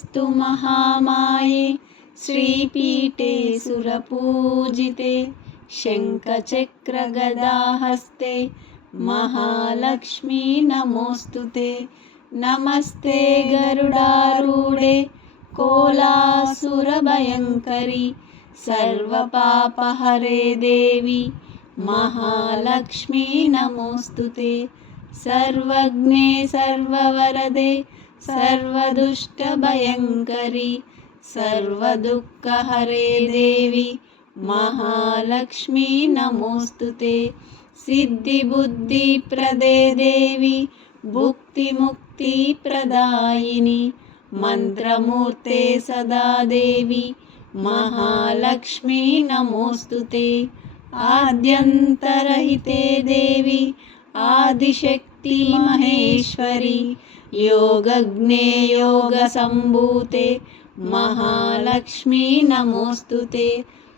नमोऽस्तु महामाये श्रीपीठे सुरपूजिते शङ्खचक्रगदाहस्ते महालक्ष्मी नमोऽस्तुते। नमस्ते गरुडारूढे कोलासुरभयङ्करि सर्वपापहरे देवी महालक्ष्मी नमोऽस्तुते। सर्वज्ञे सर्ववरदे सर्वदुष्टभयङ्करि सर्वदुःखहरे देवी महालक्ष्मी नमोऽस्तुते। सिद्धिबुद्धिप्रदे देवी भुक्तिमुक्तिप्रदायिनि मंत्रमूर्ते सदा देवी महालक्ष्मी नमोऽस्तुते। आद्यन्तरहिते देवी आदिशक्ति महेश्वरी योगज्ञे योगसम्भूते महालक्ष्मी नमोऽस्तुते।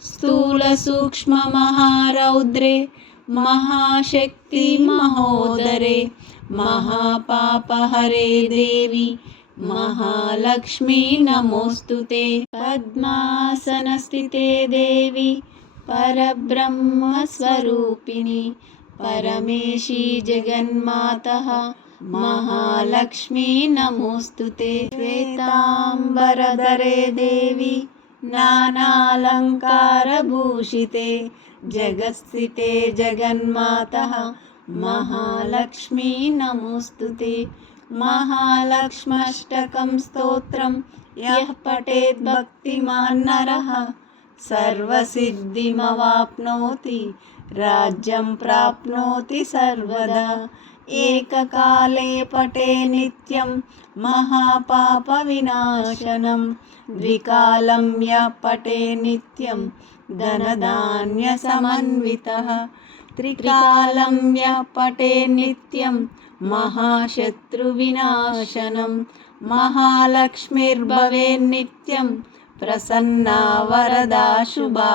स्थूलसूक्ष्ममहारौद्रे महाशक्ति महोदरे महापापहरे देवी महालक्ष्मी नमोऽस्तुते। पद्मासनस्थिते देवी परब्रह्मस्वरूपिणी परमेशी जगन्मातः महालक्ष्मी नमोऽस्तुते। श्वेताम्बरधरे देवी नानालङ्कारभूषिते जगत्स्थिते जगन्मातः महालक्ष्मी नमोऽस्तुते। महालक्ष्म्यष्टकं स्तोत्रं यः पठेत् भक्तिमान् नरः सर्वसिद्धिमवाप्नोति राज्यं प्राप्नोति सर्वदा। एककाले पठे नित्यं महापापविनाशनं द्विकालं यः पठे नित्यं धनधान्यसमन्वितः त्रिकालं यः पठे नित्यं महाशत्रुविनाशनं महालक्ष्मीर्भवेन्नित्यं प्रसन्ना वरदा शुभा।